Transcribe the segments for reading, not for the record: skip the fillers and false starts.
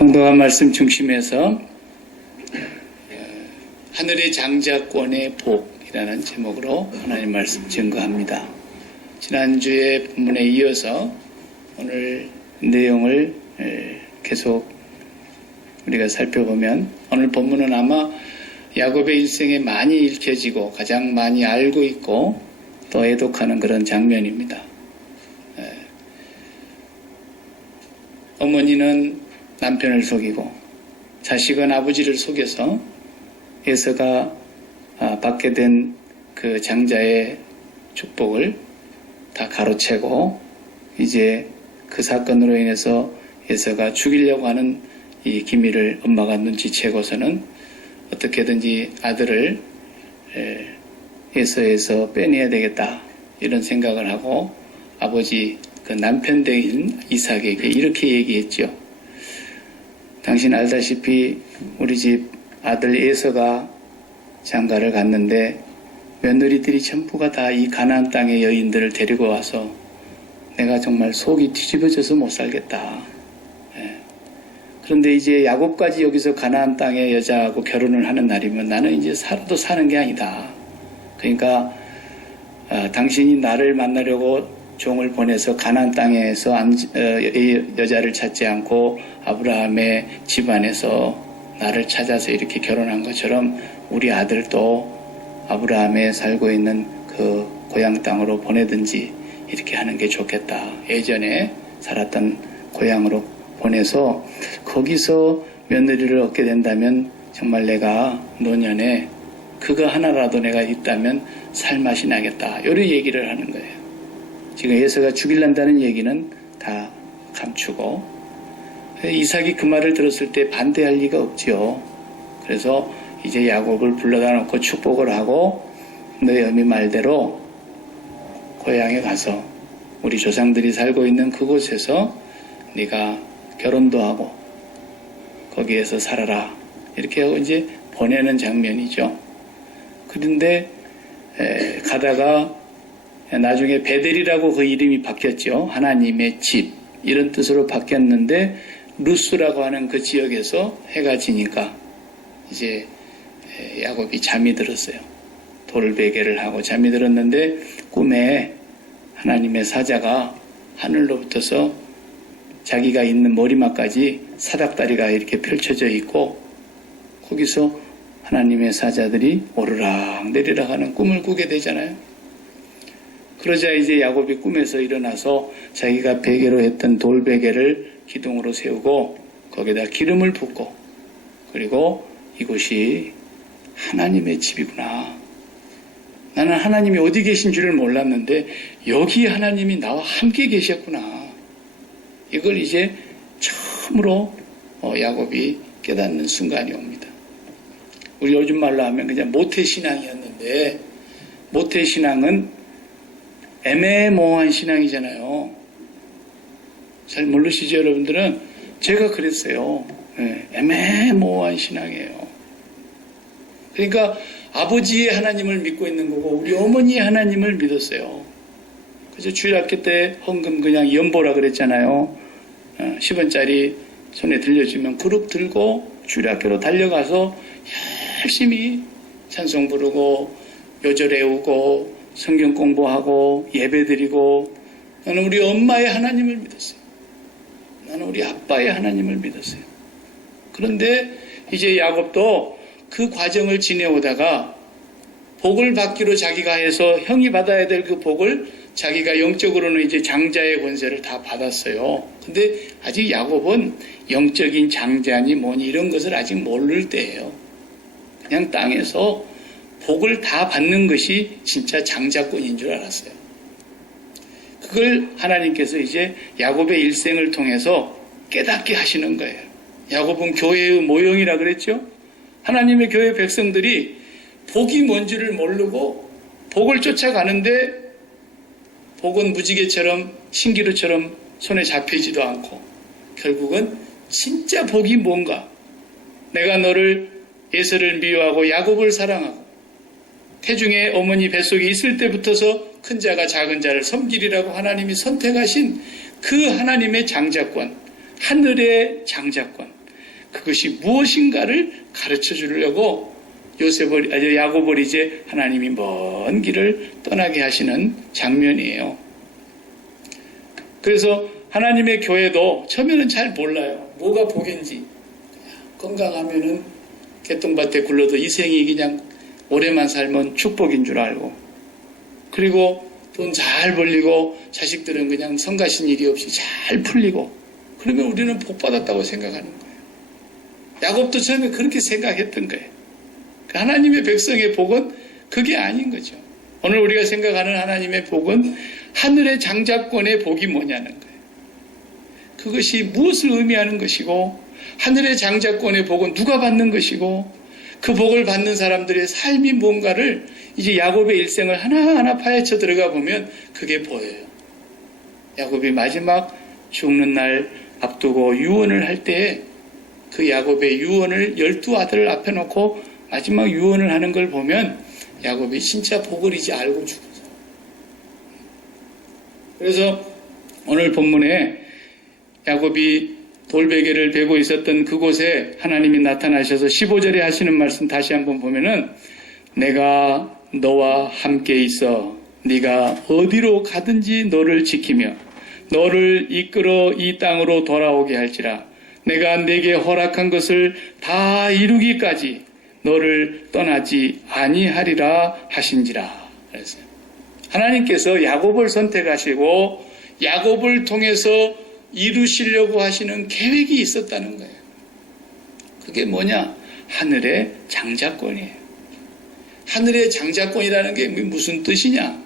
봉독한 말씀 중심에서 하늘의 장자권의 복이라는 제목으로 하나님 말씀 증거합니다. 지난주의 본문에 이어서 오늘 내용을 계속 우리가 살펴보면 오늘 본문은 아마 야곱의 일생에 많이 읽혀지고 가장 많이 알고 있고 또 애독하는 그런 장면입니다. 어머니는 남편을 속이고 자식은 아버지를 속여서 에서가 받게 된 그 장자의 축복을 다 가로채고 이제 그 사건으로 인해서 에서가 죽이려고 하는 이 기밀을 엄마가 눈치채고서는 어떻게든지 아들을 에서에서 빼내야 되겠다 이런 생각을 하고 아버지 그 남편 되인 이삭에게 이렇게 얘기했죠. 당신 알다시피 우리 집 아들 에서가 장가를 갔는데 며느리들이 전부가 다 이 가나안 땅의 여인들을 데리고 와서 내가 정말 속이 뒤집어져서 못 살겠다. 그런데 이제 야곱까지 여기서 가나안 땅의 여자하고 결혼을 하는 날이면 나는 이제 살아도 사는 게 아니다. 그러니까 당신이 나를 만나려고 종을 보내서 가나안 땅에서 여자를 찾지 않고 아브라함의 집안에서 나를 찾아서 이렇게 결혼한 것처럼 우리 아들도 아브라함에 살고 있는 그 고향 땅으로 보내든지 이렇게 하는 게 좋겠다. 예전에 살았던 고향으로 보내서 거기서 며느리를 얻게 된다면 정말 내가 노년에 그거 하나라도 내가 있다면 살맛이 나겠다. 이런 얘기를 하는 거예요. 지금 에서가 죽일란다는 얘기는 다 감추고 이삭이 그 말을 들었을 때 반대할 리가 없죠. 그래서 이제 야곱을 불러다 놓고 축복을 하고 너희 어미 말대로 고향에 가서 우리 조상들이 살고 있는 그곳에서 네가 결혼도 하고 거기에서 살아라 이렇게 하고 이제 보내는 장면이죠. 그런데 가다가 나중에 베델이라고 그 이름이 바뀌었죠. 하나님의 집 이런 뜻으로 바뀌었는데 루스라고 하는 그 지역에서 해가 지니까 이제 야곱이 잠이 들었어요. 돌베개를 하고 잠이 들었는데 꿈에 하나님의 사자가 하늘로부터서 자기가 있는 머리맡까지 사닥다리가 이렇게 펼쳐져 있고 거기서 하나님의 사자들이 오르락 내리락 하는 꿈을 꾸게 되잖아요. 그러자 이제 야곱이 꿈에서 일어나서 자기가 베개로 했던 돌베개를 기둥으로 세우고 거기다 기름을 붓고 그리고 이곳이 하나님의 집이구나. 나는 하나님이 어디 계신 줄을 몰랐는데 여기 하나님이 나와 함께 계셨구나. 이걸 이제 처음으로 야곱이 깨닫는 순간이 옵니다. 우리 요즘 말로 하면 그냥 모태신앙이었는데 모태신앙은 애매모호한 신앙이잖아요. 잘 모르시죠 여러분들은? 제가 그랬어요. 애매모호한 신앙이에요. 그러니까 아버지의 하나님을 믿고 있는 거고 우리 어머니의 하나님을 믿었어요. 그래서 주일학교 때 헌금 그냥 연보라 그랬잖아요. 10원짜리 손에 들려주면 그룹 들고 주일학교로 달려가서 열심히 찬송 부르고 요절 외우고 성경 공부하고 예배 드리고 나는 우리 엄마의 하나님을 믿었어요. 나는 우리 아빠의 하나님을 믿었어요. 그런데 이제 야곱도 그 과정을 지내오다가 복을 받기로 자기가 해서 형이 받아야 될 그 복을 자기가 영적으로는 이제 장자의 권세를 다 받았어요. 근데 아직 야곱은 영적인 장자니 뭐니 이런 것을 아직 모를 때예요. 그냥 땅에서 복을 다 받는 것이 진짜 장자권인 줄 알았어요. 그걸 하나님께서 이제 야곱의 일생을 통해서 깨닫게 하시는 거예요. 야곱은 교회의 모형이라 그랬죠? 하나님의 교회 백성들이 복이 뭔지를 모르고 복을 쫓아가는데 복은 무지개처럼 신기루처럼 손에 잡히지도 않고 결국은 진짜 복이 뭔가 내가 너를 에서를 미워하고 야곱을 사랑하고 태중에 어머니 뱃속에 있을 때부터서 큰 자가 작은 자를 섬기리라고 하나님이 선택하신 그 하나님의 장자권, 하늘의 장자권, 그것이 무엇인가를 가르쳐 주려고 야곱을 이제 하나님이 먼 길을 떠나게 하시는 장면이에요. 그래서 하나님의 교회도 처음에는 잘 몰라요. 뭐가 복인지. 건강하면은 개똥밭에 굴러도 이 생이 그냥 오래만 살면 축복인 줄 알고, 그리고 돈 잘 벌리고 자식들은 그냥 성가신 일이 없이 잘 풀리고, 그러면 우리는 복 받았다고 생각하는 거예요. 야곱도 처음에 그렇게 생각했던 거예요. 하나님의 백성의 복은 그게 아닌 거죠. 오늘 우리가 생각하는 하나님의 복은 하늘의 장자권의 복이 뭐냐는 거예요. 그것이 무엇을 의미하는 것이고, 하늘의 장자권의 복은 누가 받는 것이고, 그 복을 받는 사람들의 삶이 뭔가를 이제 야곱의 일생을 하나하나 파헤쳐 들어가 보면 그게 보여요. 야곱이 마지막 죽는 날 앞두고 유언을 할 때 그 야곱의 유언을 12아들을 앞에 놓고 마지막 유언을 하는 걸 보면 야곱이 진짜 복을 이제 알고 죽었어요. 그래서 오늘 본문에 야곱이 돌베개를 베고 있었던 그곳에 하나님이 나타나셔서 15절에 하시는 말씀 다시 한번 보면은, 내가 너와 함께 있어 네가 어디로 가든지 너를 지키며 너를 이끌어 이 땅으로 돌아오게 할지라. 내가 네게 허락한 것을 다 이루기까지 너를 떠나지 아니하리라 하신지라. 그랬어요. 하나님께서 야곱을 선택하시고 야곱을 통해서 이루시려고 하시는 계획이 있었다는 거예요. 그게 뭐냐? 하늘의 장자권이에요. 하늘의 장자권이라는 게 무슨 뜻이냐?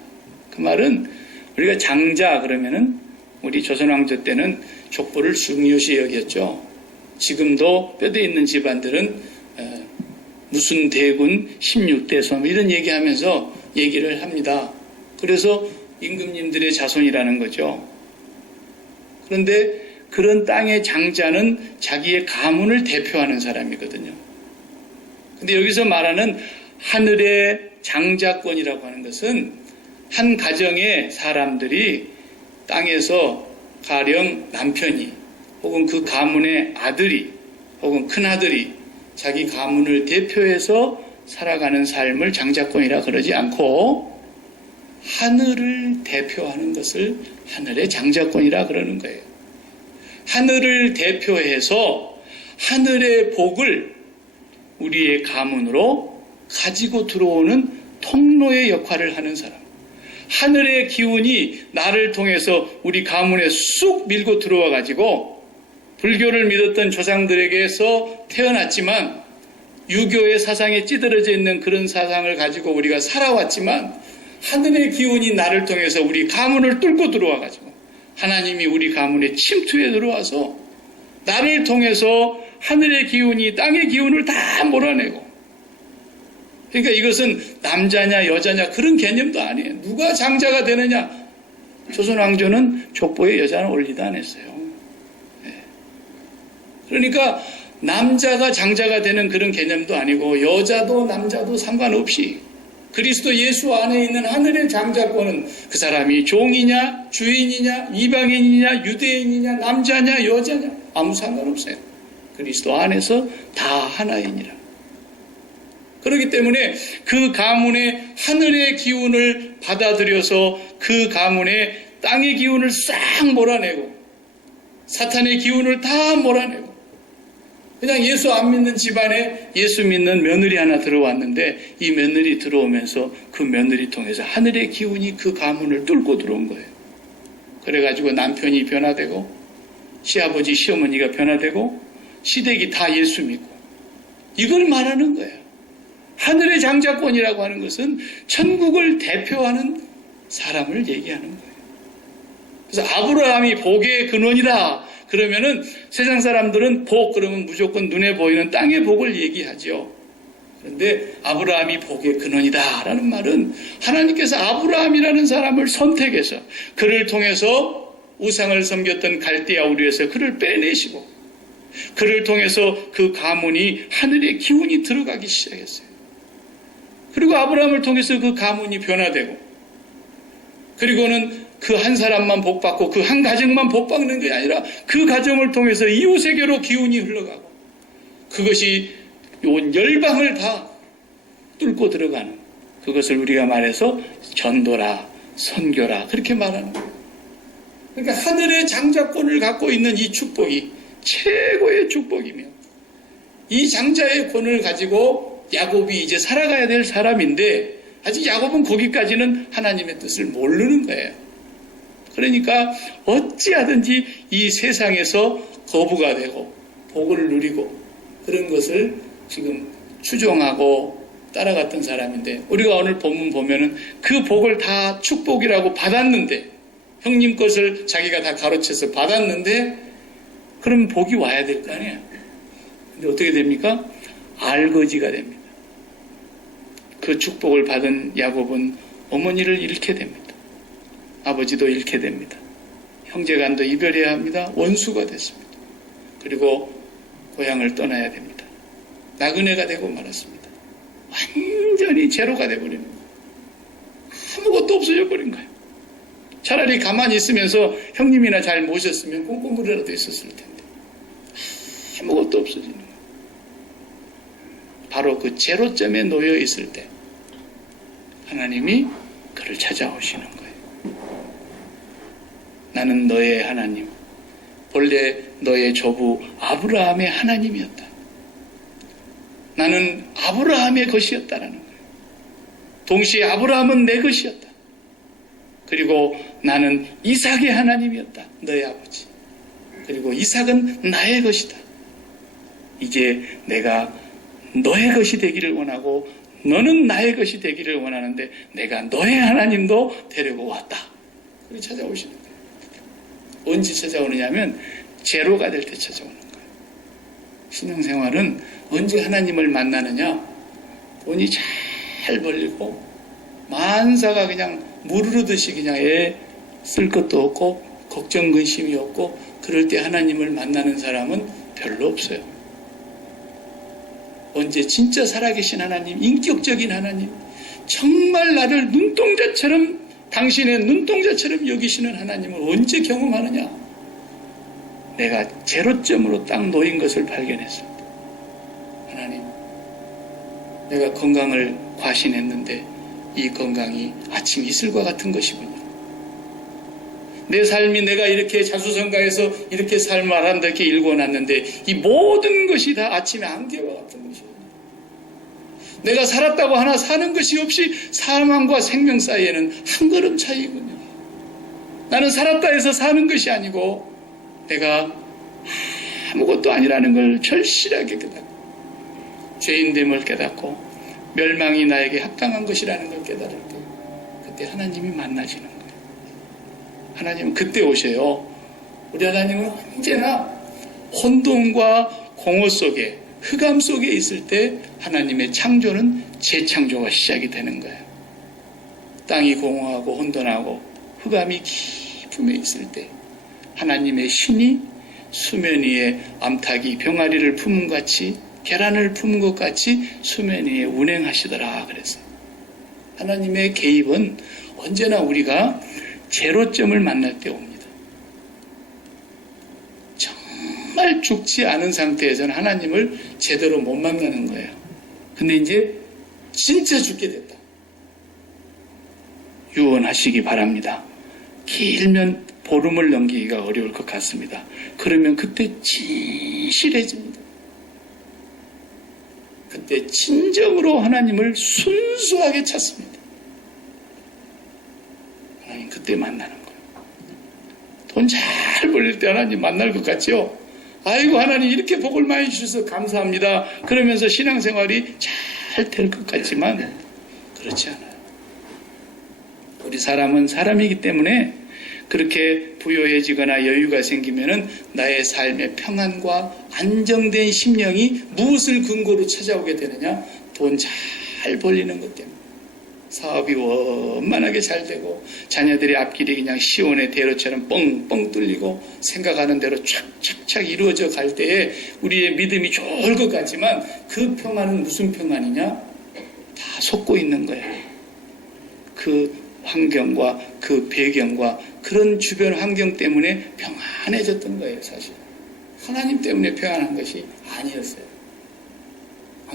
그 말은 우리가 장자 그러면은 우리 조선왕조 때는 족보를 중요시 여겼죠. 지금도 뼈대 있는 집안들은 무슨 대군 16대손 이런 얘기하면서 얘기를 합니다. 그래서 임금님들의 자손이라는 거죠. 그런데 그런 땅의 장자는 자기의 가문을 대표하는 사람이거든요. 근데 여기서 말하는 하늘의 장자권이라고 하는 것은 한 가정의 사람들이 땅에서 가령 남편이 혹은 그 가문의 아들이 혹은 큰아들이 자기 가문을 대표해서 살아가는 삶을 장자권이라 그러지 않고 하늘을 대표하는 것을 하늘의 장자권이라 그러는 거예요. 하늘을 대표해서 하늘의 복을 우리의 가문으로 가지고 들어오는 통로의 역할을 하는 사람. 하늘의 기운이 나를 통해서 우리 가문에 쑥 밀고 들어와 가지고 불교를 믿었던 조상들에게서 태어났지만 유교의 사상에 찌들어져 있는 그런 사상을 가지고 우리가 살아왔지만 하늘의 기운이 나를 통해서 우리 가문을 뚫고 들어와 가지고 하나님이 우리 가문에 침투해 들어와서 나를 통해서 하늘의 기운이 땅의 기운을 다 몰아내고, 그러니까 이것은 남자냐 여자냐 그런 개념도 아니에요. 누가 장자가 되느냐. 조선왕조는 족보에 여자는 올리다 안 했어요. 그러니까 남자가 장자가 되는 그런 개념도 아니고 여자도 남자도 상관없이 그리스도 예수 안에 있는 하늘의 장자권은 그 사람이 종이냐 주인이냐 이방인이냐 유대인이냐 남자냐 여자냐 아무 상관없어요. 그리스도 안에서 다 하나이니라. 그렇기 때문에 그 가문의 하늘의 기운을 받아들여서 그 가문의 땅의 기운을 싹 몰아내고 사탄의 기운을 다 몰아내고 그냥 예수 안 믿는 집안에 예수 믿는 며느리 하나 들어왔는데 이 며느리 들어오면서 그 며느리 통해서 하늘의 기운이 그 가문을 뚫고 들어온 거예요. 그래가지고 남편이 변화되고 시아버지 시어머니가 변화되고 시댁이 다 예수 믿고 이걸 말하는 거예요. 하늘의 장자권이라고 하는 것은 천국을 대표하는 사람을 얘기하는 거예요. 그래서 아브라함이 복의 근원이다. 그러면은 세상 사람들은 복 그러면 무조건 눈에 보이는 땅의 복을 얘기하죠. 그런데 아브라함이 복의 근원이다라는 말은 하나님께서 아브라함이라는 사람을 선택해서 그를 통해서 우상을 섬겼던 갈대아 우리에서 그를 빼내시고 그를 통해서 그 가문이 하늘의 기운이 들어가기 시작했어요. 그리고 아브라함을 통해서 그 가문이 변화되고 그리고는 그 한 사람만 복받고 그 한 가정만 복받는 게 아니라 그 가정을 통해서 이웃에게로 기운이 흘러가고 그것이 온 열방을 다 뚫고 들어가는, 그것을 우리가 말해서 전도라, 선교라 그렇게 말하는 거예요. 그러니까 하늘의 장자권을 갖고 있는 이 축복이 최고의 축복이며, 이 장자의 권을 가지고 야곱이 이제 살아가야 될 사람인데 아직 야곱은 거기까지는 하나님의 뜻을 모르는 거예요. 그러니까 어찌하든지 이 세상에서 거부가 되고 복을 누리고 그런 것을 지금 추종하고 따라갔던 사람인데, 우리가 오늘 본문 보면은 그 복을 다 축복이라고 받았는데, 형님 것을 자기가 다 가로채서 받았는데, 그럼 복이 와야 될 거 아니에요. 근데 어떻게 됩니까? 알거지가 됩니다. 그 축복을 받은 야곱은 어머니를 잃게 됩니다. 아버지도 잃게 됩니다. 형제간도 이별해야 합니다. 원수가 됐습니다. 그리고 고향을 떠나야 됩니다. 나그네가 되고 말았습니다. 완전히 제로가 돼버리는 거예요. 아무것도 없어져 버린 거예요. 차라리 가만히 있으면서 형님이나 잘 모셨으면 꼼꼼물이라도 있었을 텐데 아무것도 없어지는 거예요. 바로 그 제로점에 놓여 있을 때 하나님이 그를 찾아오시는 거예요. 나는 너의 하나님, 본래 너의 조부 아브라함의 하나님이었다. 나는 아브라함의 것이었다라는 거예요. 동시에 아브라함은 내 것이었다. 그리고 나는 이삭의 하나님이었다. 너의 아버지. 그리고 이삭은 나의 것이다. 이제 내가 너의 것이 되기를 원하고 너는 나의 것이 되기를 원하는데 내가 너의 하나님도 데리고 왔다. 그렇게 찾아오시는 거예요. 언제 찾아오느냐면 제로가 될 때 찾아오는 거예요. 신앙생활은 언제 하나님을 만나느냐? 돈이 잘 벌리고 만사가 그냥 무르르듯이 그냥 쓸 것도 없고 걱정 근심이 없고 그럴 때 하나님을 만나는 사람은 별로 없어요. 언제 진짜 살아계신 하나님, 인격적인 하나님, 정말 나를 눈동자처럼, 당신의 눈동자처럼 여기시는 하나님을 언제 경험하느냐? 내가 제로점으로 딱 놓인 것을 발견했습니다. 하나님, 내가 건강을 과신했는데 이 건강이 아침 이슬과 같은 것이군요. 내 삶이 내가 이렇게 자수성가해서 이렇게 삶을 아름답게 일궈놨는데 이 모든 것이 다 아침의 안개와 같은 것이군요. 내가 살았다고 하나 사는 것이 없이 사망과 생명 사이에는 한 걸음 차이군요. 나는 살았다 해서 사는 것이 아니고 내가 아무것도 아니라는 걸 절실하게 깨닫고 죄인됨을 깨닫고 멸망이 나에게 합당한 것이라는 걸 깨달을 때 그때 하나님이 만나지는 거예요. 하나님은 그때 오셔요. 우리 하나님은 언제나 혼돈과 공허 속에 흑암 속에 있을 때 하나님의 창조는 재창조가 시작이 되는 거예요. 땅이 공허하고 혼돈하고 흑암이 깊음에 있을 때 하나님의 신이 수면 위에 암탉이 병아리를 품은 같이 계란을 품은 것 같이 수면 위에 운행하시더라 그랬어요. 하나님의 개입은 언제나 우리가 제로점을 만날 때 옵니다. 정말 죽지 않은 상태에서는 하나님을 제대로 못 만나는 거예요. 근데 이제 진짜 죽게 됐다. 유언하시기 바랍니다. 길면 보름을 넘기기가 어려울 것 같습니다. 그러면 그때 진실해집니다. 그때 진정으로 하나님을 순수하게 찾습니다. 하나님 그때 만나는 거예요. 돈 잘 벌릴 때 하나님 만날 것 같죠? 아이고 하나님 이렇게 복을 많이 주셔서 감사합니다. 그러면서 신앙생활이 잘 될 것 같지만 그렇지 않아요. 우리 사람은 사람이기 때문에 그렇게 부유해지거나 여유가 생기면은 나의 삶의 평안과 안정된 심령이 무엇을 근거로 찾아오게 되느냐? 돈 잘 벌리는 것 때문에. 사업이 원만하게 잘 되고 자녀들의 앞길이 그냥 시온의 대로처럼 뻥뻥 뚫리고 생각하는 대로 착착착 이루어져 갈 때에 우리의 믿음이 좋을 것 같지만 그 평안은 무슨 평안이냐? 다 속고 있는 거예요. 그 환경과 그 배경과 그런 주변 환경 때문에 평안해졌던 거예요. 사실 하나님 때문에 평안한 것이 아니었어요.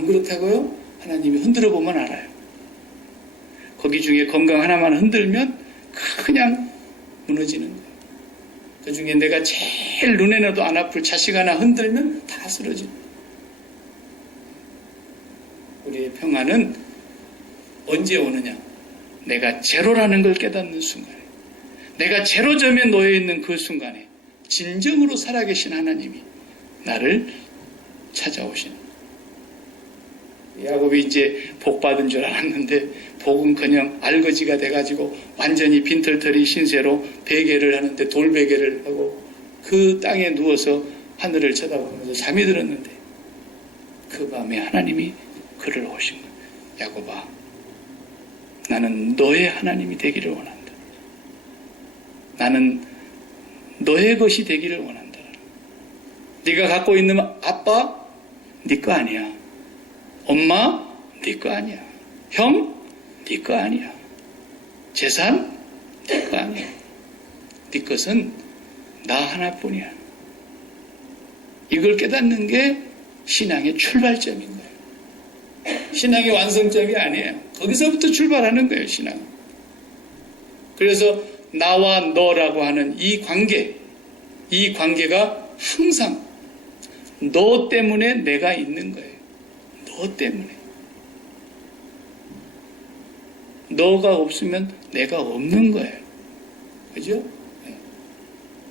안 그렇다고요? 하나님이 흔들어 보면 알아요. 거기 중에 건강 하나만 흔들면 그냥 무너지는 거예요. 그 중에 내가 제일 눈에 넣어도 안 아플 자식 하나 흔들면 다 쓰러집니다. 우리의 평안은 언제 오느냐? 내가 제로라는 걸 깨닫는 순간에, 내가 제로점에 놓여 있는 그 순간에 진정으로 살아계신 하나님이 나를 찾아오시는. 야곱이 이제 복 받은 줄 알았는데 복은커녕 알거지가 돼가지고 완전히 빈털터리 신세로 베개를 하는데 돌베개를 하고 그 땅에 누워서 하늘을 쳐다보면서 잠이 들었는데 그 밤에 하나님이 그를 오신 거예요. 야곱아, 나는 너의 하나님이 되기를 원한다. 나는 너의 것이 되기를 원한다. 네가 갖고 있는 아빠, 네 거 아니야. 엄마, 네 거 아니야. 형, 네 거 아니야. 재산, 네 거 아니야. 네 것은 나 하나뿐이야. 이걸 깨닫는 게 신앙의 출발점인 거예요. 신앙의 완성점이 아니에요. 거기서부터 출발하는 거예요, 신앙은. 그래서 나와 너라고 하는 이 관계가 항상 너 때문에 내가 있는 거예요. 너 때문에. 너가 없으면 내가 없는 거예요. 그죠? 네.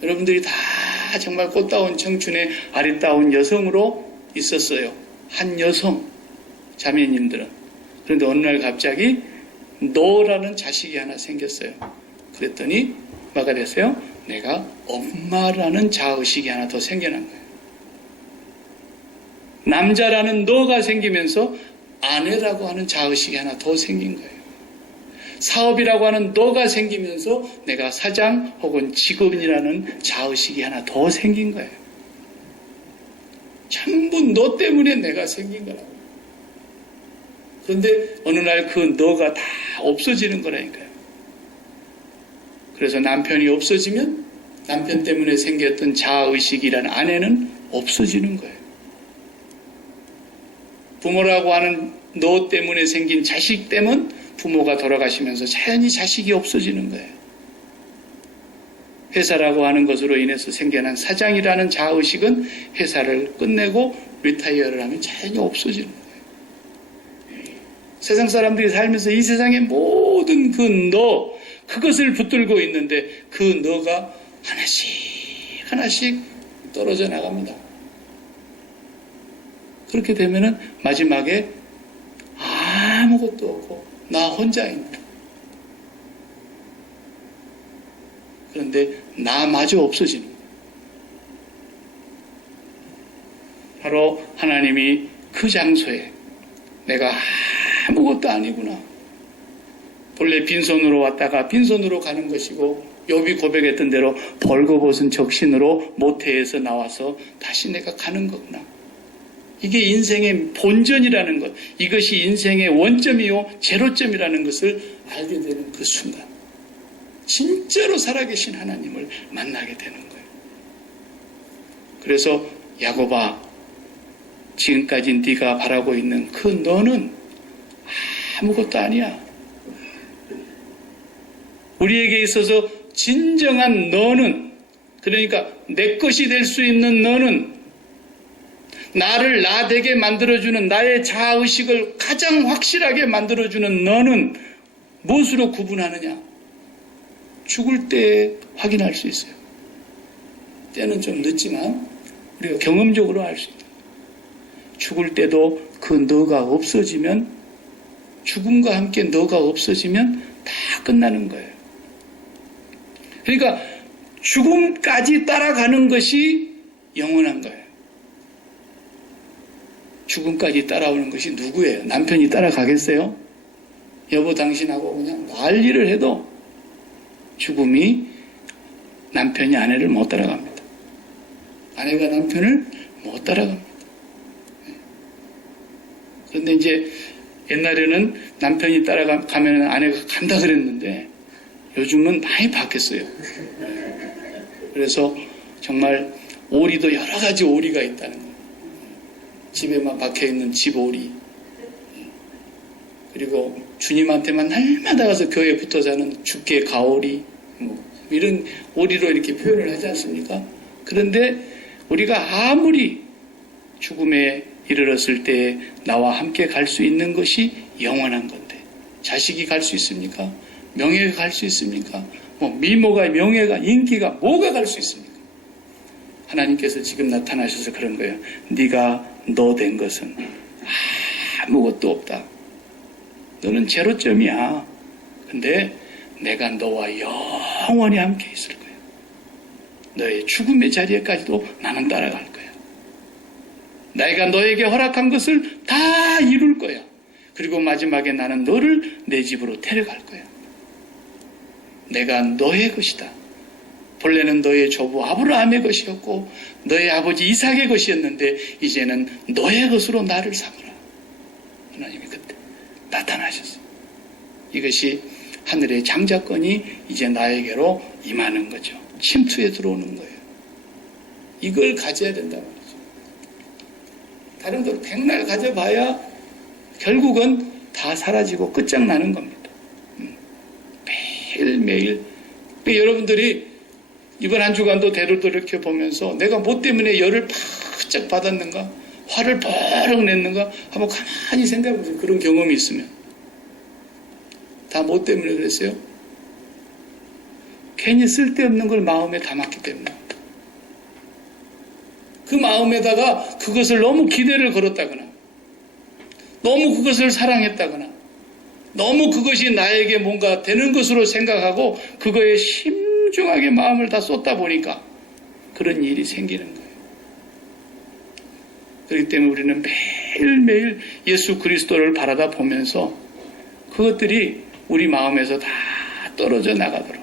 여러분들이 다 정말 꽃다운 청춘의 아리따운 여성으로 있었어요. 한 여성, 자매님들은. 그런데 어느 날 갑자기 너라는 자식이 하나 생겼어요. 그랬더니 뭐가 됐어요? 내가 엄마라는 자의식이 하나 더 생겨난 거예요. 남자라는 너가 생기면서 아내라고 하는 자의식이 하나 더 생긴 거예요. 사업이라고 하는 너가 생기면서 내가 사장 혹은 직원이라는 자의식이 하나 더 생긴 거예요. 전부 너 때문에 내가 생긴 거라고. 그런데 어느 날 그 너가 다 없어지는 거라니까요. 그래서 남편이 없어지면 남편 때문에 생겼던 자의식이라는 아내는 없어지는 거예요. 부모라고 하는 너 때문에 생긴 자식 때문 부모가 돌아가시면서 자연히 자식이 없어지는 거예요. 회사라고 하는 것으로 인해서 생겨난 사장이라는 자의식은 회사를 끝내고 리타이어를 하면 자연히 없어지는 거예요. 세상 사람들이 살면서 이 세상의 모든 그 너, 그것을 붙들고 있는데 그 너가 하나씩 떨어져 나갑니다. 그렇게 되면은 마지막에 아무것도 없고 나 혼자입니다. 그런데 나마저 없어지는 거예요. 바로 하나님이 그 장소에 내가 아무것도 아니구나. 본래 빈손으로 왔다가 빈손으로 가는 것이고 욥이 고백했던 대로 벌거벗은 적신으로 모태에서 나와서 다시 내가 가는 거구나. 이게 인생의 본전이라는 것, 이것이 인생의 원점이요 제로점이라는 것을 알게 되는 그 순간 진짜로 살아계신 하나님을 만나게 되는 거예요. 그래서 야곱아, 지금까지 네가 바라고 있는 그 너는 아무것도 아니야. 우리에게 있어서 진정한 너는, 그러니까 내 것이 될 수 있는 너는, 나를 나 되게 만들어주는 나의 자아의식을 가장 확실하게 만들어주는 너는 무엇으로 구분하느냐? 죽을 때 확인할 수 있어요. 때는 좀 늦지만 우리가 경험적으로 알 수 있다. 죽을 때도 그 너가 없어지면, 죽음과 함께 너가 없어지면 다 끝나는 거예요. 그러니까 죽음까지 따라가는 것이 영원한 거예요. 죽음까지 따라오는 것이 누구예요? 남편이 따라가겠어요? 여보 당신하고 그냥 난리를 해도 죽음이 남편이 아내를 못 따라갑니다. 아내가 남편을 못 따라갑니다. 그런데 이제 옛날에는 남편이 따라가면 아내가 간다 그랬는데 요즘은 많이 바뀌었어요. 그래서 정말 오리도 여러 가지 오리가 있다는 거예요. 집에만 박혀있는 집오리, 그리고 주님한테만 날마다 가서 교회에 붙어 사는 주께 가오리, 이런 오리로 이렇게 표현을 하지 않습니까? 그런데 우리가 아무리 죽음에 이르렀을 때 나와 함께 갈 수 있는 것이 영원한 건데, 자식이 갈 수 있습니까? 명예가 갈 수 있습니까? 미모가, 명예가, 인기가, 뭐가 갈 수 있습니까? 하나님께서 지금 나타나셔서 그런 거예요. 네가 너 된 것은 아무것도 없다. 너는 제로점이야. 근데 내가 너와 영원히 함께 있을 거야. 너의 죽음의 자리에까지도 나는 따라갈 거야. 내가 너에게 허락한 것을 다 이룰 거야. 그리고 마지막에 나는 너를 내 집으로 데려갈 거야. 내가 너의 것이다. 본래는 너의 조부 아브라함의 것이었고 너의 아버지 이삭의 것이었는데 이제는 너의 것으로 나를 삼으라. 하나님이 그때 나타나셨어요. 이것이 하늘의 장자권이 이제 나에게로 임하는 거죠. 침투에 들어오는 거예요. 이걸 가져야 된단 말이죠. 다른 걸 백날 가져봐야 결국은 다 사라지고 끝장나는 겁니다. 매일매일. 여러분들이 이번 한 주간도 되돌이켜 보면서 내가 뭐 때문에 열을 바짝 받았는가, 화를 버럭 냈는가 한번 가만히 생각해 보세요. 그런 경험이 있으면. 다 뭐 때문에 그랬어요? 괜히 쓸데없는 걸 마음에 담았기 때문에. 그 마음에다가 그것을 너무 기대를 걸었다거나, 너무 그것을 사랑했다거나, 너무 그것이 나에게 뭔가 되는 것으로 생각하고 그거에 심중하게 마음을 다 쏟다 보니까 그런 일이 생기는 거예요. 그렇기 때문에 우리는 매일매일 예수 그리스도를 바라다 보면서 그것들이 우리 마음에서 다 떨어져 나가도록,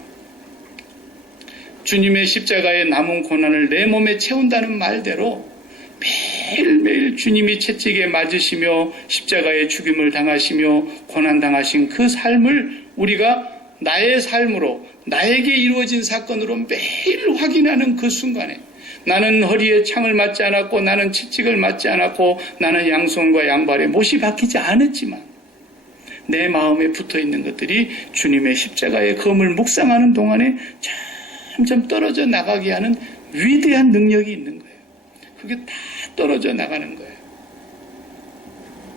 주님의 십자가의 남은 고난을 내 몸에 채운다는 말대로 매일매일 주님이 채찍에 맞으시며 십자가의 죽임을 당하시며 고난당하신 그 삶을 우리가 나의 삶으로, 나에게 이루어진 사건으로 매일 확인하는 그 순간에 나는 허리에 창을 맞지 않았고, 나는 채찍을 맞지 않았고, 나는 양손과 양발에 못이 박히지 않았지만 내 마음에 붙어있는 것들이 주님의 십자가의 검을 묵상하는 동안에 점점 떨어져 나가게 하는 위대한 능력이 있는 거예요. 그게 다 떨어져 나가는 거예요.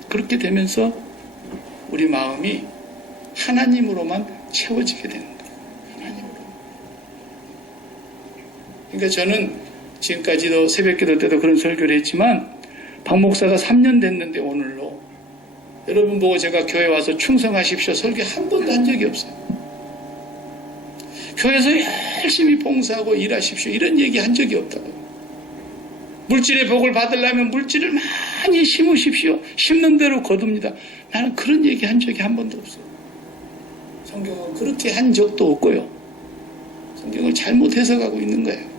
그렇게 되면서 우리 마음이 하나님으로만 채워지게 되는 거예요. 하나님으로. 그러니까 저는 지금까지도 새벽기도 때도 그런 설교를 했지만 박 목사가 3년 됐는데 오늘로 여러분 보고 제가 교회 와서 충성하십시오 설교 한 번도 한 적이 없어요. 교회에서 열심히 봉사하고 일하십시오 이런 얘기 한 적이 없다고. 물질의 복을 받으려면 물질을 많이 심으십시오. 심는 대로 거둡니다. 나는 그런 얘기 한 적이 한 번도 없어요. 성경은 그렇게 한 적도 없고요. 성경을 잘못 해석하고 있는 거예요.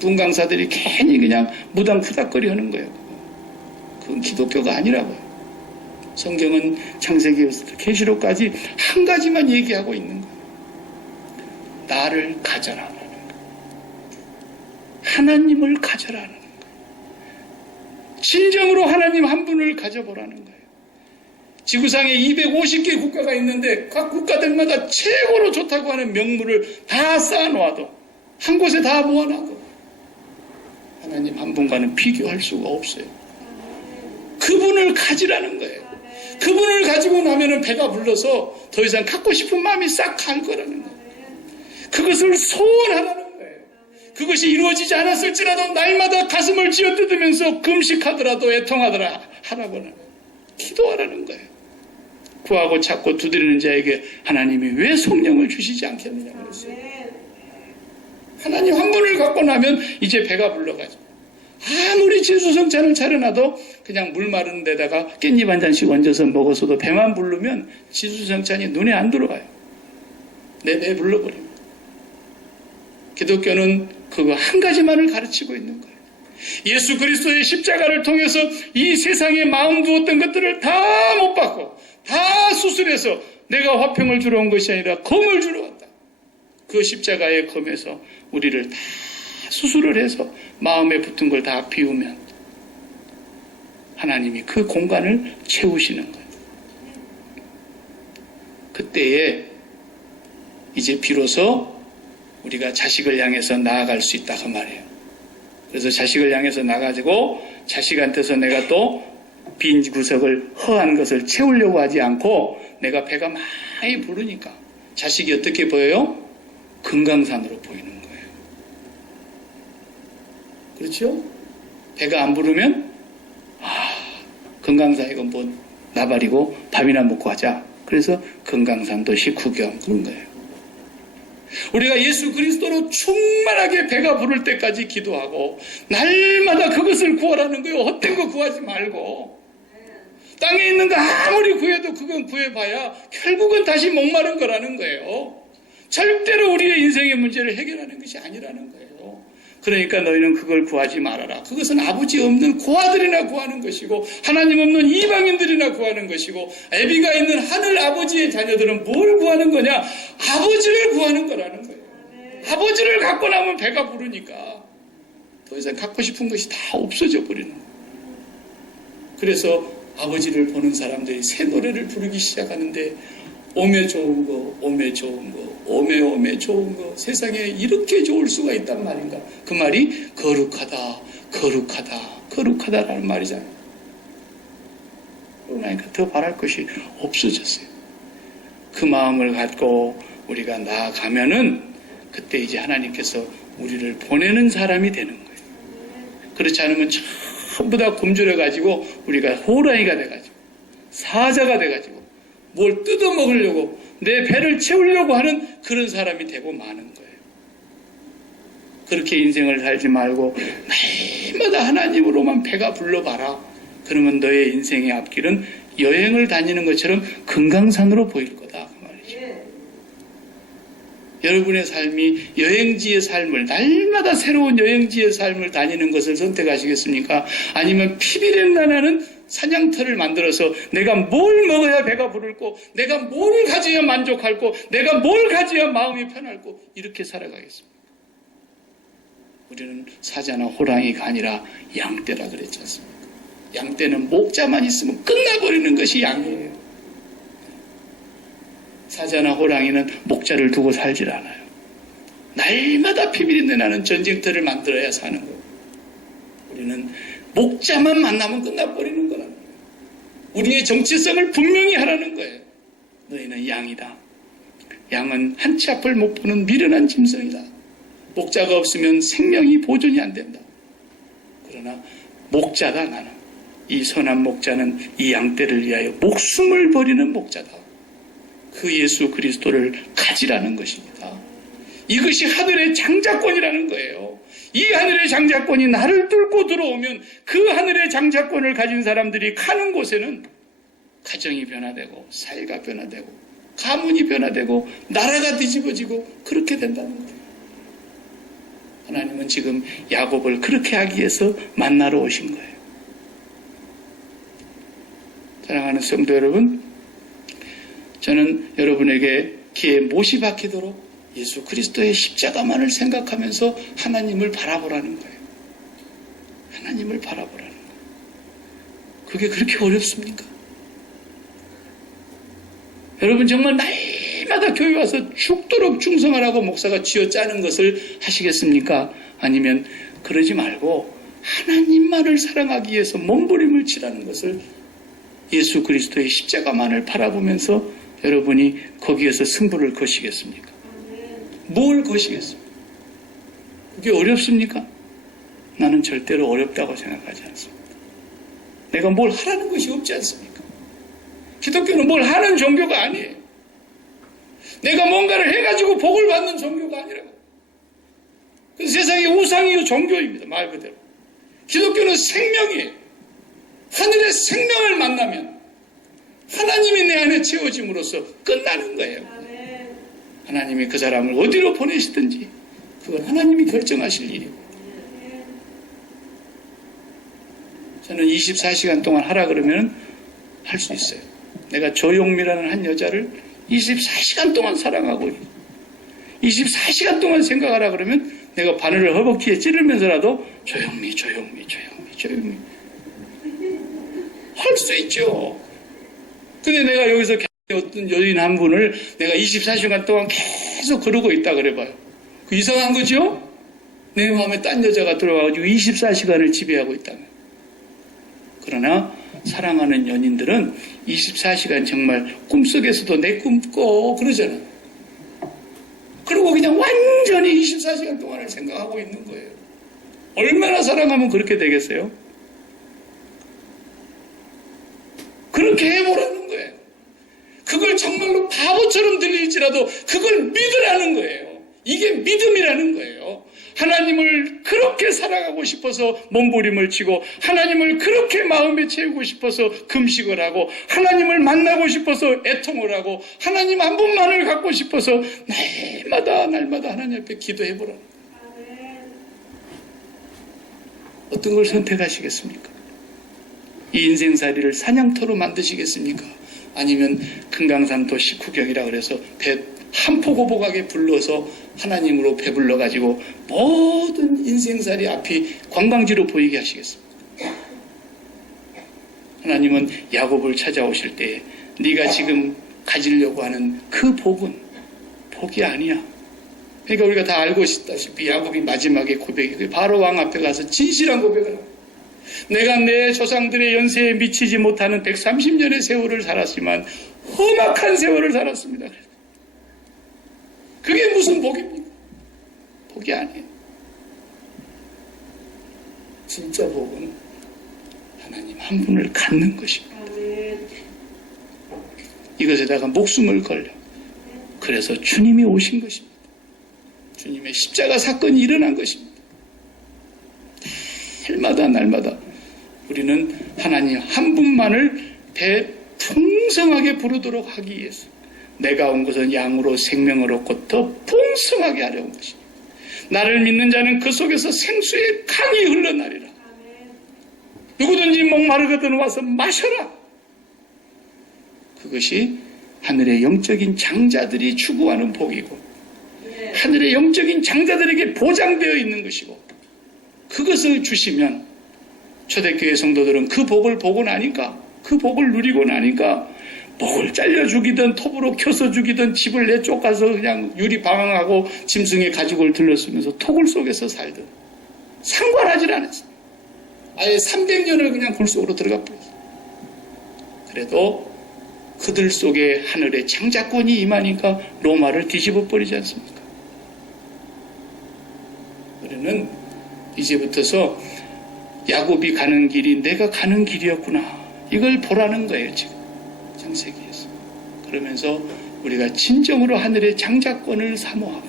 분강사들이 괜히 그냥 무당 후닥거리 하는 거예요. 그건 기독교가 아니라고요. 성경은 창세기부터 계시록까지 한 가지만 얘기하고 있는 거예요. 나를 가져라. 하나님을 가져라는 거예요. 진정으로 하나님 한 분을 가져보라는 거예요. 지구상에 250개 국가가 있는데 각 국가들마다 최고로 좋다고 하는 명물을 다 쌓아놓아도 한 곳에 다 모아놔도 하나님 한 분과는 비교할 수가 없어요. 그분을 가지라는 거예요. 그분을 가지고 나면은 배가 불러서 더 이상 갖고 싶은 마음이 싹 갈 거라는 거예요. 그것을 소원하라는 거예요. 그것이 이루어지지 않았을지라도 날마다 가슴을 쥐어뜯으면서 금식하더라도 애통하더라 하라고는 기도하라는 거예요. 구하고 찾고 두드리는 자에게 하나님이 왜 성령을 주시지 않겠느냐 그랬어요. 하나님 한 분을 갖고 나면 이제 배가 불러가지고 아무리 진수성찬을 차려놔도 그냥 물 마른 데다가 깻잎 한 잔씩 얹어서 먹었어도 배만 부르면 진수성찬이 눈에 안 들어가요. 내 배 불러버립니다. 기독교는 그거 한 가지만을 가르치고 있는 거예요. 예수 그리스도의 십자가를 통해서 이 세상에 마음 두었던 것들을 다 못 받고 다 수술해서 내가 화평을 주러 온 것이 아니라 검을 주러 왔다. 그 십자가의 검에서 우리를 다 수술을 해서 마음에 붙은 걸 다 비우면 하나님이 그 공간을 채우시는 거예요. 그때에 이제 비로소 우리가 자식을 향해서 나아갈 수 있다 그 말이에요. 그래서 자식을 향해서 나가지고 자식한테서 내가 또 빈 구석을 허한 것을 채우려고 하지 않고 내가 배가 많이 부르니까 자식이 어떻게 보여요? 금강산으로 보이는 거예요. 그렇죠? 배가 안 부르면 금강산 이건 뭐 나발이고 밥이나 먹고 하자. 그래서 금강산도 식후경 그런 거예요. 우리가 예수 그리스도로 충만하게 배가 부를 때까지 기도하고 날마다 그것을 구하라는 거예요. 헛된 거 구하지 말고. 땅에 있는 거 아무리 구해도 그건 구해봐야 결국은 다시 목마른 거라는 거예요. 절대로 우리의 인생의 문제를 해결하는 것이 아니라는 거예요. 그러니까 너희는 그걸 구하지 말아라. 그것은 아버지 없는 고아들이나 구하는 것이고 하나님 없는 이방인들이나 구하는 것이고 애비가 있는 하늘 아버지의 자녀들은 뭘 구하는 거냐? 아버지를 구하는 거라는 거예요. 아버지를 갖고 나면 배가 부르니까 더 이상 갖고 싶은 것이 다 없어져 버리는 거예요. 그래서 아버지를 보는 사람들이 새 노래를 부르기 시작하는데 오메 좋은 거, 오메 좋은 거, 오메 좋은 거, 세상에 이렇게 좋을 수가 있단 말인가? 그 말이 거룩하다, 거룩하다, 거룩하다라는 말이잖아요. 그러니까 더 바랄 것이 없어졌어요. 그 마음을 갖고 우리가 나아가면은 그때 이제 하나님께서 우리를 보내는 사람이 되는 거예요. 그렇지 않으면 전부 다 굶주려가지고 우리가 호랑이가 돼가지고 사자가 돼가지고 뭘 뜯어먹으려고 내 배를 채우려고 하는 그런 사람이 되고 마는 거예요. 그렇게 인생을 살지 말고 날마다 하나님으로만 배가 불러봐라. 그러면 너의 인생의 앞길은 여행을 다니는 것처럼 금강산으로 보일 거다 그 말이죠. 여러분의 삶이 여행지의 삶을 날마다 새로운 여행지의 삶을 다니는 것을 선택하시겠습니까? 아니면 피비린내 나는 사냥터를 만들어서 내가 뭘 먹어야 배가 부를고 내가 뭘 가져야 만족할고 내가 뭘 가져야 마음이 편할고 이렇게 살아가겠습니다. 우리는 사자나 호랑이가 아니라 양떼라 그랬지 않습니까? 양떼는 목자만 있으면 끝나버리는 것이 양이에요. 사자나 호랑이는 목자를 두고 살질 않아요. 날마다 피비린내 나는 전쟁터를 만들어야 사는 거예요. 우리는 목자만 만나면 끝나버리는 거라는 거예요. 우리의 정체성을 분명히 하라는 거예요. 너희는 양이다. 양은 한 치 앞을 못 보는 미련한 짐승이다. 목자가 없으면 생명이 보존이 안 된다. 그러나 목자다 나는. 이 선한 목자는 이 양떼를 위하여 목숨을 버리는 목자다. 그 예수 그리스도를 가지라는 것입니다. 이것이 하늘의 장자권이라는 거예요. 이 하늘의 장자권이 나를 뚫고 들어오면 그 하늘의 장자권을 가진 사람들이 가는 곳에는 가정이 변화되고 사회가 변화되고 가문이 변화되고 나라가 뒤집어지고 그렇게 된다는 거예요. 하나님은 지금 야곱을 그렇게 하기 위해서 만나러 오신 거예요. 사랑하는 성도 여러분, 저는 여러분에게 기회 못이 박히도록 예수 그리스도의 십자가만을 생각하면서 하나님을 바라보라는 거예요. 하나님을 바라보라는 거예요. 그게 그렇게 어렵습니까? 여러분 정말 날마다 교회 와서 죽도록 충성하라고 목사가 쥐어짜는 것을 하시겠습니까? 아니면 그러지 말고 하나님만을 사랑하기 위해서 몸부림을 치라는 것을 예수 그리스도의 십자가만을 바라보면서 여러분이 거기에서 승부를 거시겠습니까? 뭘 거시겠습니까? 그게 어렵습니까? 나는 절대로 어렵다고 생각하지 않습니다. 내가 뭘 하라는 것이 없지 않습니까? 기독교는 뭘 하는 종교가 아니에요. 내가 뭔가를 해가지고 복을 받는 종교가 아니라고. 그래서 세상의 우상이요 종교입니다. 말 그대로. 기독교는 생명이에요. 하늘의 생명을 만나면 하나님이 내 안에 채워짐으로써 끝나는 거예요. 하나님이 그 사람을 어디로 보내시든지 그건 하나님이 결정하실 일이고, 저는 24시간 동안 하라 그러면 할 수 있어요. 내가 조용미라는 한 여자를 24시간 동안 사랑하고 24시간 동안 생각하라 그러면 내가 바늘을 허벅지에 찌르면서라도 조용미 할 수 있죠. 근데 내가 여기서 어떤 여인 한 분을 내가 24시간 동안 계속 그러고 있다 그래봐요. 그 이상한 거죠? 내 마음에 딴 여자가 들어와가지고 24시간을 지배하고 있다며. 그러나 사랑하는 연인들은 24시간 정말 꿈속에서도 내 꿈 꿔 그러잖아. 그리고 그냥 완전히 24시간 동안을 생각하고 있는 거예요. 얼마나 사랑하면 그렇게 되겠어요? 그렇게 해보라는 거예요. 그걸 정말로 바보처럼 들릴지라도 그걸 믿으라는 거예요. 이게 믿음이라는 거예요. 하나님을 그렇게 사랑하고 싶어서 몸부림을 치고 하나님을 그렇게 마음에 채우고 싶어서 금식을 하고 하나님을 만나고 싶어서 애통을 하고 하나님 한 분만을 갖고 싶어서 날마다 하나님 앞에 기도해보라. 어떤 걸 선택하시겠습니까? 이 인생살이를 사냥터로 만드시겠습니까? 아니면 금강산도 식후경이라 그래서 배 한 포고복하게 불러서 하나님으로 배불러가지고 모든 인생살이 앞이 관광지로 보이게 하시겠습니까? 하나님은 야곱을 찾아오실 때 네가 지금 가지려고 하는 그 복은 복이 아니야. 그러니까 우리가 다 알고 있다시피 야곱이 마지막에 고백이 바로 왕 앞에 가서 진실한 고백을 합니다. 내가 내 조상들의 연세에 미치지 못하는 130년의 세월을 살았지만 험악한 세월을 살았습니다. 그게 무슨 복입니까? 복이 아니에요. 진짜 복은 하나님 한 분을 갖는 것입니다. 이것에다가 목숨을 걸려. 그래서 주님이 오신 것입니다. 주님의 십자가 사건이 일어난 것입니다. 날마다 우리는 하나님 한 분만을 풍성하게 부르도록 하기 위해서 내가 온 것은 양으로 생명을 얻고 더 풍성하게 하려는 것입니다. 나를 믿는 자는 그 속에서 생수의 강이 흘러나리라. 누구든지 목마르거든 와서 마셔라. 그것이 하늘의 영적인 장자들이 추구하는 복이고 하늘의 영적인 장자들에게 보장되어 있는 것이고 그것을 주시면 초대교회 성도들은 그 복을 보고 나니까 그 복을 누리고 나니까 목을 잘려 죽이든 톱으로 켜서 죽이든 집을 내쫓아서 그냥 유리방황하고 짐승의 가죽을 들러쓰면서 토굴 속에서 살든 상관하질 않았어요. 아예 300년을 그냥 굴 속으로 들어가 버렸어요. 그래도 그들 속에 하늘의 장자권이 임하니까 로마를 뒤집어 버리지 않습니까? 우리는 이제부터서 야곱이 가는 길이 내가 가는 길이었구나. 이걸 보라는 거예요, 지금. 창세기에서. 그러면서 우리가 진정으로 하늘의 장자권을 사모하고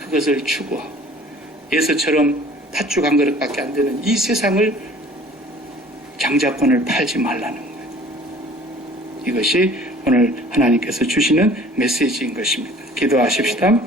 그것을 추구하고 예서처럼 팥죽 한 그릇밖에 안 되는 이 세상을 장자권을 팔지 말라는 거예요. 이것이 오늘 하나님께서 주시는 메시지인 것입니다. 기도하십시다.